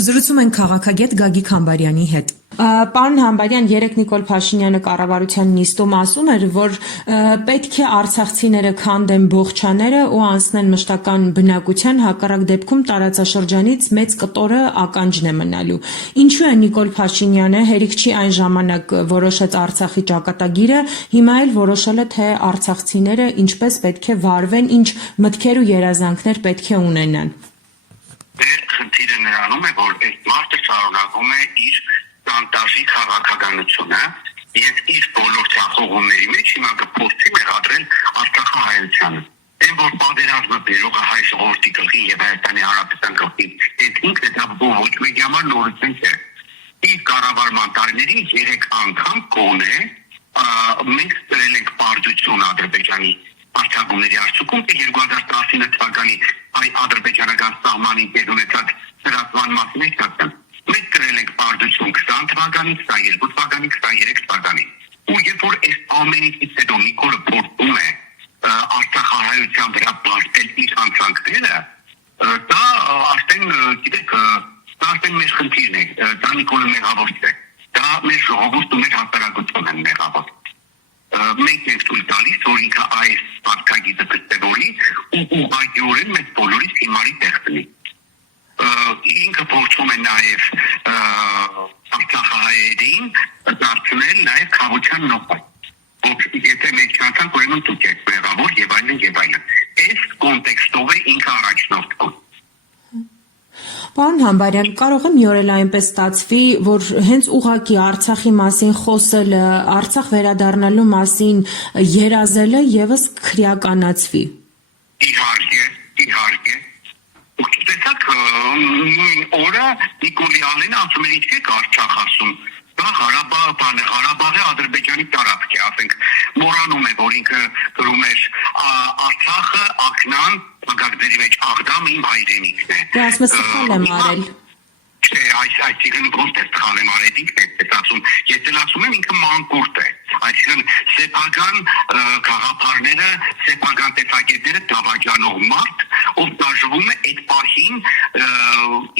Զրուցում են քաղաքագետ Գագիկ Համբարյանի հետ։ Պարոն Համբարյան, երեկ Նիկոլ Փաշինյանը կառավարության նիստում ասում էր, որ պետք է արցախցիները քանդեն բողջաները ու անցնեն մշտական բնակության, հակառակ դեպքում տարածաշրջանից մեծ կտորը ականջն է մնալու։ Ինչու է Նիկոլ Փաշինյանը հերիք չի այն ժամանակ որոշեց Արցախի ճակատագիրը, հիմա էլ որոշել է, թե արցախցիները ինչպես պետք է վարվեն, ինչ մտքեր ու երազանքներ պետք է ունենան։ Խնդիրը նրանում է, որ այս մարդը շարունակում է իր տանտաժի քաղաքականությունը եւ իր բոլոր ցախողումների մեջ հիմա կփորձի մեղադրել Արցախահայությանը։ Այն որ պատերազմը բերողը հայ ժողովրդի գլխին եւ Հայաստանի Հանրապետության գլխին, այդ ինքը դա ոչ մի համար նորություն չէ։ Իր կառավարման տարիներին 3 անգամ կողն է մենք ծրել ենք պարտություն Ադրբեջանի Արցախումների արդյունքում 2019 թվականի այ ադրբեջանական սահմանին կերունեցած հրատման մասին է կասեմ։ Մենք կրել ենք պարտություն 20 թվականի, 22 թվականի, 23 թվականի։ Ու երբ որ այս ամենից հետո Նիկոլը փորձում է Արցախահայության վրա պարտել իր հանցանքները, դա արդեն գիտեք, դա արդեն մեր խնդիրն է, դա Նիկոլը մեղավոր չէ։ Դա մեր ժողովուրդը մեր հասարակությունն է մեղավոր։ Մենք ենք թույլ տալիս, որ ինքը այս պատկագիծը կստեվորի ու ուղղակիորեն մեծ բոլորից հիմարի տեղ տնի։ Ինքը փորձում է նաև Արցախահայերին դարձնել նաև քաղաքական նոպայ։ Որ եթե մենք չանցանք, ուրեմն դուք եք մեղավոր եւ այլն եւ այլն։ Այս կոնտեքստով է ինքը առաջնորդվում։ Պարոն Համբարյան, կարող է մի օր էլ այնպես ստացվի, որ հենց ուղղակի Արցախի մասին խոսելը, Արցախ վերադառնալու մասին երազելը եւս քրեականացվի։ Իհարկե։ Ուստեցակ նույն օրը Նիկոլյանին ասում էր ինչ է Արցախ ասում։ Դա Ղարաբաղի Ադրբեջանի տարածք է, ասենք, մոռանում է, որ ինքը գրում էր Արցախը ակնան Ագարդերի մեջ Աղդամ իմ հայրենիքն է։ Դա ասում է սխալ եմ արել։ Չէ, այսինքն ոնց է սխալ եմ արել, ինքն է ասում։ Ես էլ ասում եմ ինքը մանկուրտ է։ Այսինքն սեփական գաղափարները, սեփական տեսակետները դավաճանող մարդ, ով դաշվում է այդ պահին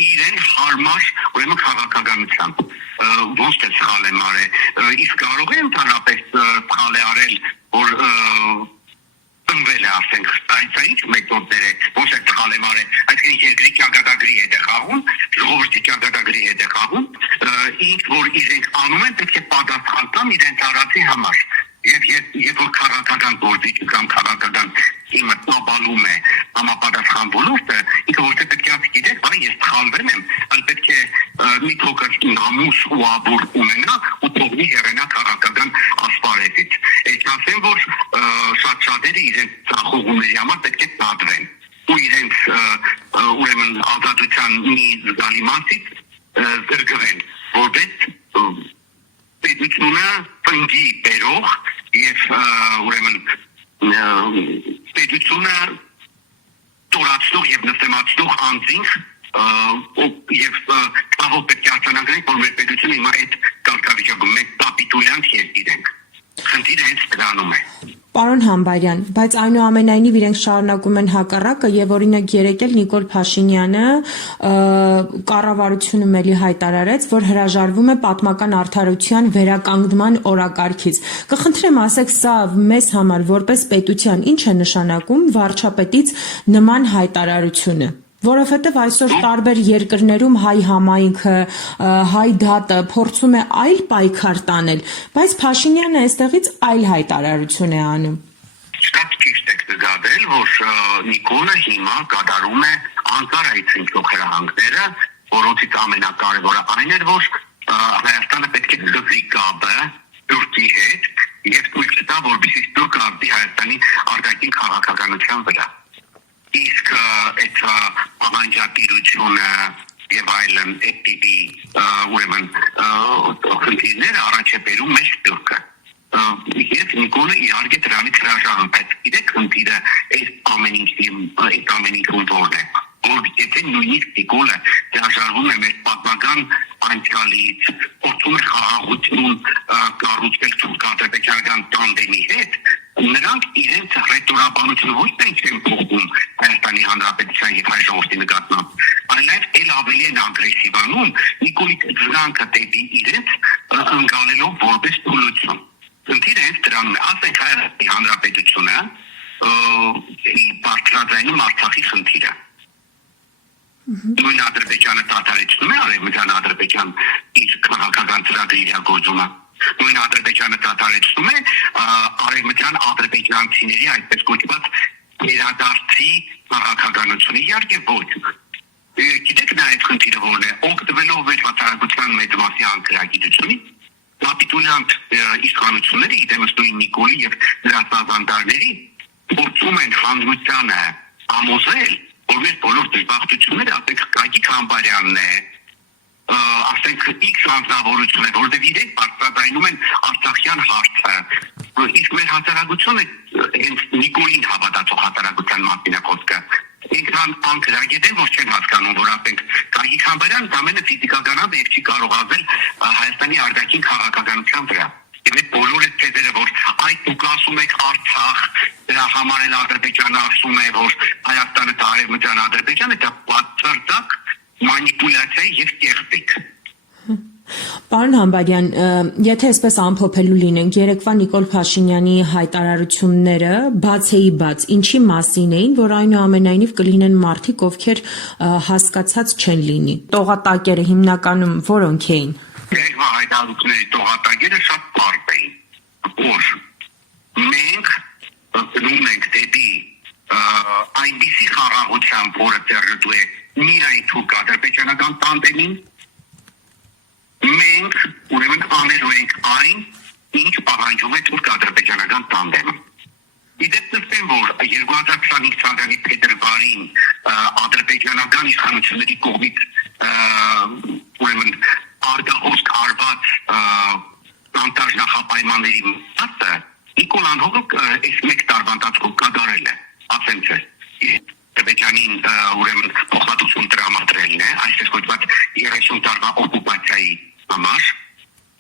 իրեն հարմար ուրեմն քաղաքականությամբ։ Ոնց է սխալ եմ արել։ Իսկ կարող է ընդհանրապես սխալ է արել, որ ըմբել է ասենք, դա ինչ մեթոդներ է, ոնց է սխալ եմ արել։ Այսինքն երկրի ճակատագրի հետ է խաղում, ժողովրդի ճակատագրի հետ է խաղում, ինչ որ իրենք անում են, պետք է պատասխան տան իրենց արածի համար։ Եվ որ քաղաքական գործիքը կամ քաղաքական թիմը տապալում է համապատասխան ոլորտը, ինքը որ պետք է գիտեք, այ ես սխալվել եմ, այլ պետք է մի փոքր նամուս ու աբուր ունենա ու թողնի եղենա քաղաքական ասպարեզից։ Այդ ասեմ, որ շատ-շատերը իրենց ցախողումների համար պետք է դատվեն ու իրենց ուրեմն ազատության մի զգալի մասից զրկվեն, որպես պետությունը ֆնգի բերող եւ ուրեմն պետությունը տորացնող եւ նստեմացնող անձինք եւ ցավոք պետք է արձանագրենք, որ մեր պետությունը հիմա այդ կարգավիճակում մենք կապիտուլյանտ երկիր ենք։ Խնդիրը հենց դրանում է։ Պարոն Համբարյան, բայց այնուամենայնիվ իրենք շարունակում են հակառակը եւ օրինակ երեկ էլ Նիկոլ Փաշինյանը կառավարությունում էլի հայտարարեց, որ հրաժարվում է պատմական արդարության վերականգնման օրակարգից։ Կխնդրեմ ասեք, սա մեզ համար որպես պետության ինչ է նշանակում վարչապետից նման հայտարարությունը։ Որովհետև այսօր տարբեր երկրներում հայ համայնքը, հայ դատը փորձում է այլ պայքար տանել, բայց Փաշինյանը այստեղից այլ հայտարարություն է անում։ Շատ ճիշտ եք զգացել, որ Նիկոլը հիմա կատարում է անցարայցնող հրահանգները, որոնցից ամենակարևորը այն էր, որ Հայաստանը պետք է գծի կապը Թուրքի հետ եւ թույլ տա, որպեսզի Թուրքը ապրի Հայաստանի արտաքին քաղաքականության վրա։ Իսկ այդ պահանջատիրությունը եւ այլն այդ տիպի ուրեմն խնդիրները առաջ է բերում մեծ Թուրքը։ Ես Նիկոլը իհարկե դրանից հրաժարվում, բայց գիտեք խնդիրը այս ամենին որն է, որ եթե նույնիսկ Նիկոլը հրաժարվում է մեր պատմական անցյալից, փորձում է խաղաղություն կառուցել թուրք-ադրբեջանական տանդեմի հետ, նրանք իրենց ռետորաբանությունը ոչ թե չեն փոխում Հայաստանի Հանրապետության եւ հայ ժողովրդի նկատմամբ, այլև էլ ավելի են ագրեսիվանում Նիկոլի զանգը դեպի իրենց ընկալելով որպես թուլություն։ Ընթիրը հենց դրանում է, ասենք Հայաստանի Հանրապետությունը բարձրաձայնում Արցախի խնդիրը։ Նույն Ադրբեջանը դադարեցնում է Արևմտյան Ադրբեջան իր քաղաքական ծրագրի իրագործումը։ Նույն Ադրբեջանը դադարեցնում է Արևմտյան ադրբեջանցիների այսպես կոչված վերադարձի քաղաքականությունը։ Իհարկե ոչ։ Գիտեք նաև խնդիրը որն է, օգտվելով վեճ հասարակության մեծ մասի անկրագիտությունից, կապիտուլյանտ իշխանությունները, իդեմս նույն Նիկոլի եւ նրա սազանդարների փորձում են հանրությանը ամոզել, որ մեր բոլոր դժբախտությունները ասենք Գագիկ Համբարյանն է, ասենք X անձնավորություն է, որտեղ իրենք բարձրաձայնում են Արցախյան հարցը, իսկ մեր հասարակությունը հենց Նիկոլին հավատացող հասարակության մասին է խոսքը։ Ինքնան անկրագետ են, որ չեն հասկանում, որ ասենք Գագիկ Համբարյանն ամենը ֆիզիկականաբար եւ չի կարող ավել Հայաստանի արտաքին քաղաքականության վրա։ Եվ այդ բոլոր այդ թեզերը, որ այդ դուք ասում եք Արցախ, դրա համար էլ Ադրբեջանը ասում է, որ Հայաստանը դա Արևմտյան Ադրբեջանը, դա բացարձակ մանիպուլյացիա եւ կեղծիք։ Պարոն Համբարյան, եթե այսպես ամփոփելու լինենք, երեկվա Նիկոլ Փաշինյանի հայտարարությունները բաց ինչի մասին էին, որ այնուամենայնիվ կլինեն մարդիկ, ովքեր հասկացած չեն լինի։ Տողատակերը հիմնականում որոնք էին։ Երեկվա հայտարարությունների տողատակերը շատ բարդ էին, որ մենք գնում ենք դեպի այնպիսի խաղաղության, որը ձեռնտու է միայն թուրք ադրբեջանական տանդեմին, մենք ուրեմն անելու ենք այն, ինչ պահանջում է թուրք ադրբեջանական տանդեմը։ Իդեպ նշեմ, որ 2025 թվականի փետրվարին ադրբեջանական իշխանությունների կողմից ուրեմն արտահոսք արված տանտաժ նախապայմանների մասը Նիկոլան Հոգը այս մեկ տարվա ընթացքում կատարել է, ասեմ չէ։ Ադրբեջանին ուրեմն փոխհատուցում տրամադրելն է, այսպես կոչված 30 տարվա օկուպացիայի համար։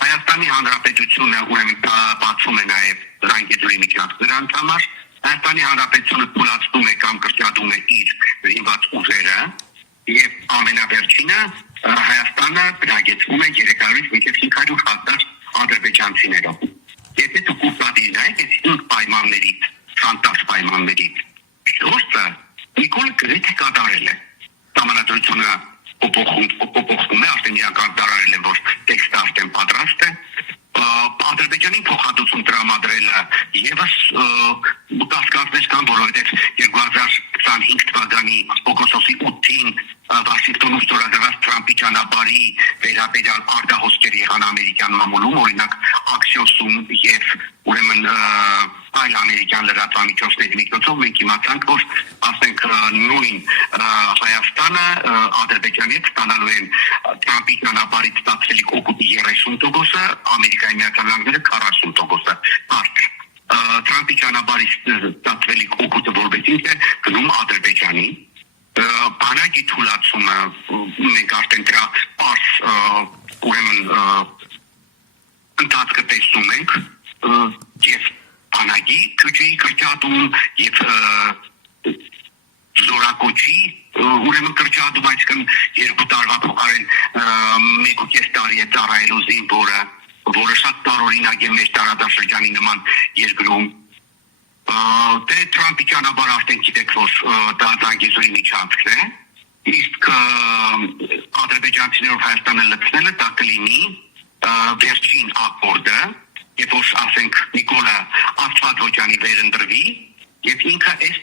Հայաստանի Հանրապետությունը ուրեմն բացում է նաև Զանգեզուրի միջանցքն համար։ Հայաստանի Հանրապետությունը թույլատվում է կամ կրճատում է իր զինված ուժերը եւ ամենավերջինը Հայաստանը բնակեցվում է 300-ից մինչև 500 հազար ադրբեջանցիներով։ Եթե դուք ուղղակի նայեք այս 5 պայմաններից, շանտաժ պայմաններից, շորտը Նիկոլը գրեթե կատարել է։ Համանadrությունը փոփոխվում է, արդեն իրական դարարել են, որ տեքստը արդեն պատրաստ է։ Ադրբեջանին փոխհատուցում տրամադրելը եւս կասկածներ կան, որովհետեւ 2025 թվականի օգոստոսի 8-ին Վաշինգտոնում ստորագրված Թրամփի ճանապարհի վերաբերյալ արտահոսքերի հանամերիկյան մամուլում, օրինակ Axios-ում եւ ուրեմն այլ ամերիկյան լրատվամիջոցների միջոցով մենք իմացանք, որ ասենք նույն Հայաստանը Ադրբեջանից ստանալու են Թրամփի ճանապարհից ստացվելիք օգուտի 30%-ը, Ամերիկայի Միացյալ Նահանգները 40%-ը բարձր։ Թրամփի ճանապարհից ստացվելիք օգուտը որպես ինչ է գնում Ադրբեջանի։ Բանակի թույլատումը մենք արդեն դրա պարզ ուրեմն ընթացքը տեսնում ենք եւ բանակի քուչի կրճատում եւ զորակոչի ուրեմն կրճատում, այսինքն 2 տարվա փոխարեն 1.5 տարի է ծառայելու զինվորը, որը շատ տարօրինակ է մեր տարածաշրջանի նման երկրում։ Դե Թրամփի ճանապարհ արդեն գիտեք, որ դա Զանգեզուրի միջանցքն է, իսկ ադրբեջանցիներով Հայաստանը լցնելը դա կլինի վերջին ակորդը, երբ որ ասենք Նիկոլը Աստվածոջյանի վերընտրվի եւ ինքը այս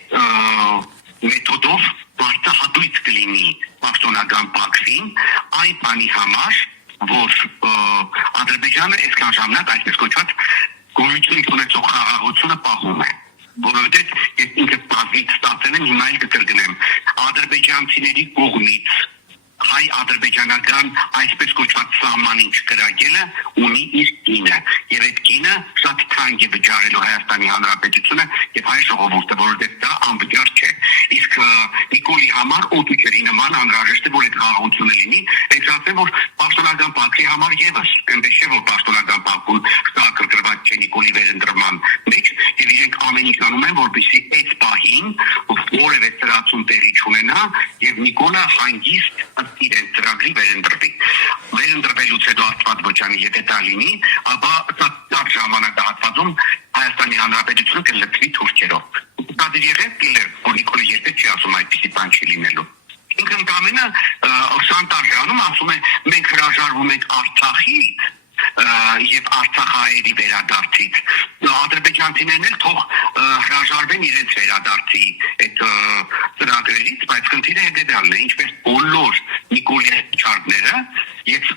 մեթոդով բարձրահատույց կլինի պաշտոնական բակին այն բանի համար, որ Ադրբեջանը այսքան ժամանակ այսպես կոչված գոյություն ունեցող խաղաղությունը պահում է։ Որովհետեւ ես ինքը բազից ստացել եմ, հիմա էլ կկրկնեմ, ադրբեջանցիների կողմից հայ-ադրբեջանական այսպես կոչված սահմանին չկրակելը ունի իր գինը, եւ այդ գինը շատ թանկ է վճարելու Հայաստանի Հանրապետությունը եւ հայ ժողովուրդը, որովհետեւ դա անվճար չէ։ Իսկ Նիկոլի համար օտուչերի նման անհրաժեշտ է, որ այդ խաղաղությունը լինի, այս ասեմ, որ պաշտոնական բանկի համար եւս այնպես չէ, որ պաշտոնական բանկում դա կրկնված չէ Նիկոլի վերընտրման մեջ, եւ իրենք ամեն ինչ անում են, որպեսզի այդ պահին որևէ ծրացում տեղի չունենա եւ եւ Նիկոլը հանգիստ իրեն ծրագրի վերընտրվելուց հետո Աստվածոչյանի եթե դա լինի, ապա դա ժամանակահատվածում Հայաստանի Հանրապետությունը կլծվի թուրքերով։ Դա եղել որ Նիկոլը երբեք չի ասում այդպիսի բան չի լինելու։ Ինքն կամենը Սանտարժանում ասում է մենք հրաժարվում ենք Արցախից եւ Արցախահայերի վերադարձից։ Ադրբեջանցիներն էլ թող հրաժարվեն իրենց վերադարձի այդ ծրագրերից, բայց խնդիրը հետեւյալն է, ինչպես բոլոր Նիկոլի չարները եւ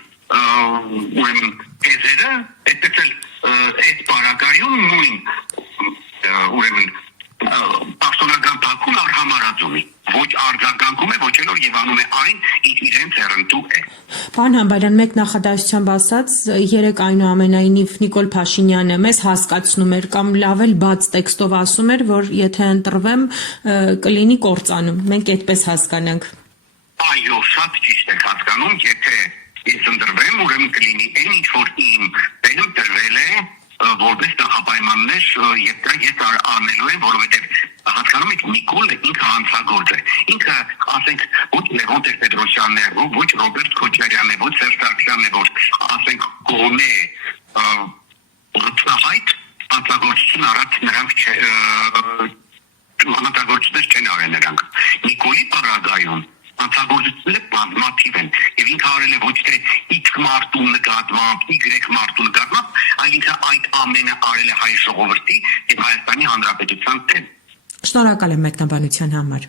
ուրեմն էզերը այդպես էլ այդ բարակայում նույն ուրեմն պաշտոնական բակուն արհամարածումի ոչ արձագանքում է ոչ էլ եւ անում է այն ինչ իրենց հեռընտու է։ Պարոն Համբարյան, մեկ նախադասությամբ ասած, երեք այնուամենայնիվ Նիկոլ Փաշինյանը մեզ հասկացնում էր կամ լավ էլ բաց տեքստով ասում էր, որ եթե ընտրվեմ կլինի կործանում։ Մենք այդպես հասկանանք։ Այո, շատ ճիշտ եք հասկանում, եթե ես ընտրվեմ, ուրեմն կլինի այն ինչ որ իմ բերում դրվել է որպես նախապայմաններ եւ դա ես անելու եմ, որովհետեւ հասկանում եք Նիկոլը ինքը հանցագործ է։ Ինքը, ասենք, ոչ Լևոն Տեր-Պետրոսյանն է, ոչ Ռոբերտ Քոչարյանն է, ոչ Սերժ Սարգսյանն է, որ ասենք գոնե ռուտնահայտ հանցագործություն առած նրանք հանցագործություններ չեն արել նրանք։ Նիկոլի պարագայում հանցագործությունները բազմաթիվ են եւ ինքը արել է ոչ թե X մարդու նկատմամբ, Y մարդու նկատմամբ, այլ ինքը այդ ամենը արել է հայ ժողովրդի եւ Հայաստանի Հանրապետության դեմ։ Շնորհակալ եմ մեկնաբանության համար։